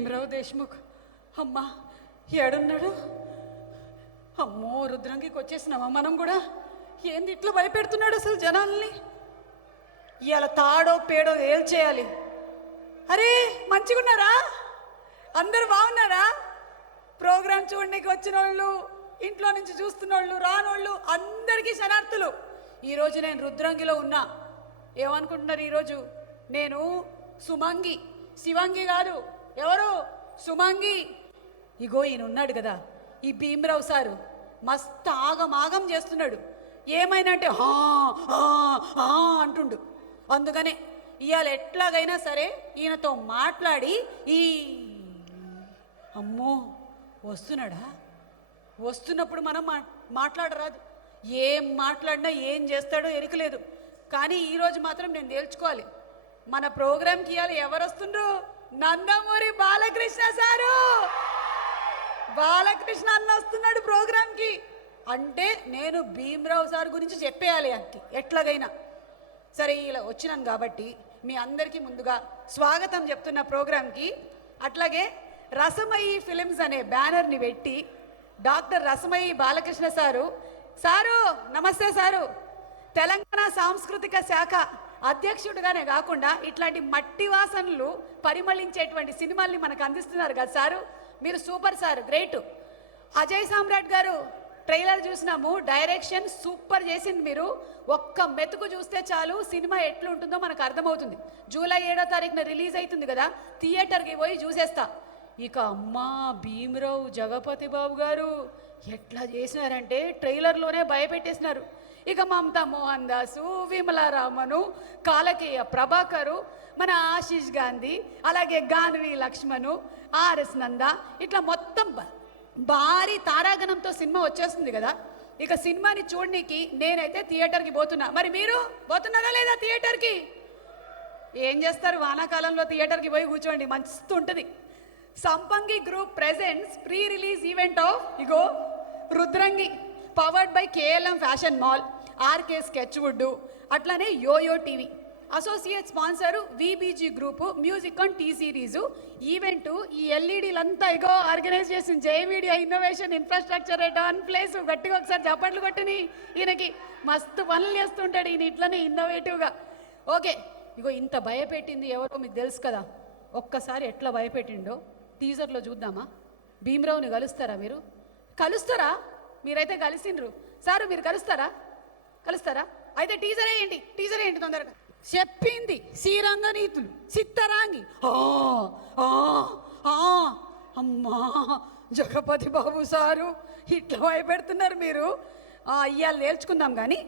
భీమరావు దేశ్ముఖ్ అమ్మా ఏడున్నాడు? అమ్మో రుద్రంగికి వచ్చేసినామా మనం కూడా? ఏంది ఇట్లా భయపెడుతున్నాడు అసలు జనాల్ని? ఇవాళ తాడో పేడో ఏల్చేయాలి. అరే మంచిగున్నారా? అందరు బాగున్నారా? ప్రోగ్రాం చూడడానికి వచ్చిన వాళ్ళు, ఇంట్లో నుంచి చూస్తున్న వాళ్ళు, రానోళ్ళు అందరికీ శనార్థులు. ఈరోజు నేను రుద్రంగిలో ఉన్నా. ఏమనుకుంటున్నారు? ఈరోజు నేను సుమంగి, శివంగి కాదు. ఎవరు? సుమంగి. ఇగో ఈయన ఉన్నాడు కదా, ఈ భీమరావు సారు మస్తు ఆగమాగం చేస్తున్నాడు. ఏమైనా అంటే అంటుండు. అందుకనే ఇవాళ ఎట్లాగైనా సరే ఈయనతో మాట్లాడి అమ్మో వస్తున్నాడా? వస్తున్నప్పుడు మనం మాట్లాడరాదు. ఏం మాట్లాడినా ఏం చేస్తాడో ఎరికలేదు. కానీ ఈరోజు మాత్రం నేను తేల్చుకోవాలి. మన ప్రోగ్రాంకి ఇవాళ ఎవరు వస్తుండ్రు? నందమూరి బాలకృష్ణ సారు. బాలకృష్ణ అన్న వస్తున్నాడు ప్రోగ్రాంకి. అంటే నేను భీమరావు సార్ గురించి చెప్పేయాలి అంతే ఎట్లాగైనా సరే. ఇలా వచ్చినాను కాబట్టి మీ అందరికీ ముందుగా స్వాగతం చెప్తున్న ప్రోగ్రాంకి. అట్లాగే రసమయి ఫిలిమ్స్ అనే బ్యానర్ని పెట్టి డాక్టర్ రసమయి బాలకృష్ణ సారు. నమస్తే సారు. తెలంగాణ సాంస్కృతిక శాఖ అధ్యక్షుడిగానే కాకుండా ఇట్లాంటి మట్టి వాసనలు పరిమళించేటువంటి సినిమాల్ని మనకు అందిస్తున్నారు కదా సారు. మీరు సూపర్ సార్, గ్రేట్. అజయ్ సామ్రాట్ గారు ట్రైలర్ చూసినాము, డైరెక్షన్ సూపర్ చేసింది మీరు. ఒక్క మెతుకు చూస్తే చాలు సినిమా ఎట్లుంటుందో మనకు అర్థమవుతుంది. జూలై 7వ తారీఖున రిలీజ్ అవుతుంది కదా, థియేటర్కి పోయి చూసేస్తా. ఇక అమ్మా భీమరావు జగపతి బాబు గారు ఎట్లా చేసినారంటే ట్రైలర్లోనే భయపెట్టేసినారు. ఇక మమతా మోహన్ దాసు, విమలారామను, కాలకేయ ప్రభాకరు, మన ఆశీష్ గాంధీ, అలాగే గాన్వి లక్ష్మణు, ఆర్ఎస్ నంద, ఇట్లా మొత్తం భారీ తారాగణంతో సినిమా వచ్చేస్తుంది కదా. ఇక సినిమాని చూడడానికి నేనైతే థియేటర్కి పోతున్నా. మరి మీరు పోతున్నారా లేదా థియేటర్కి? ఏం చేస్తారు? వానాకాలంలో థియేటర్కి పోయి కూర్చోండి, మస్తు ఉంటుంది. Sampangi group presents pre release event of ఇగో Rudrangi, powered by KLM fashion mall, RK Sketchwood, అట్లానే yoyo TV. Associate sponsor VBG group, music and T series. Event ఈ ఎల్ఈడీలంతా ఇగో ఆర్గనైజ్ చేసింది Jai media innovation infrastructure at one place. గట్టిగా ఒకసారి చప్పట్లు కొట్టిని. ఈయనకి మస్తు పనులు చేస్తుంటాడు ఈయన ఇట్లనే ఇన్నోవేటివ్గా. ఓకే, ఇగో ఇంత భయపెట్టింది ఎవరో మీకు తెలుసు కదా. ఒక్కసారి ఎట్లా భయపెట్టిండో టీజర్లో చూద్దామా? భీమరావుని కలుస్తారా? మీరు కలుస్తారా? మీరైతే కలిసిండ్రు సారు, మీరు కలుస్తారా? అయితే టీజర్ వేయండి తొందరగా. చెప్పింది శ్రీరంగ నీతులు చిత్తరాంగి. అమ్మా జగపతి బాబు సారు ఇట్లా భయపెడుతున్నారు మీరు. ఇవాళ నేర్చుకుందాం కానీ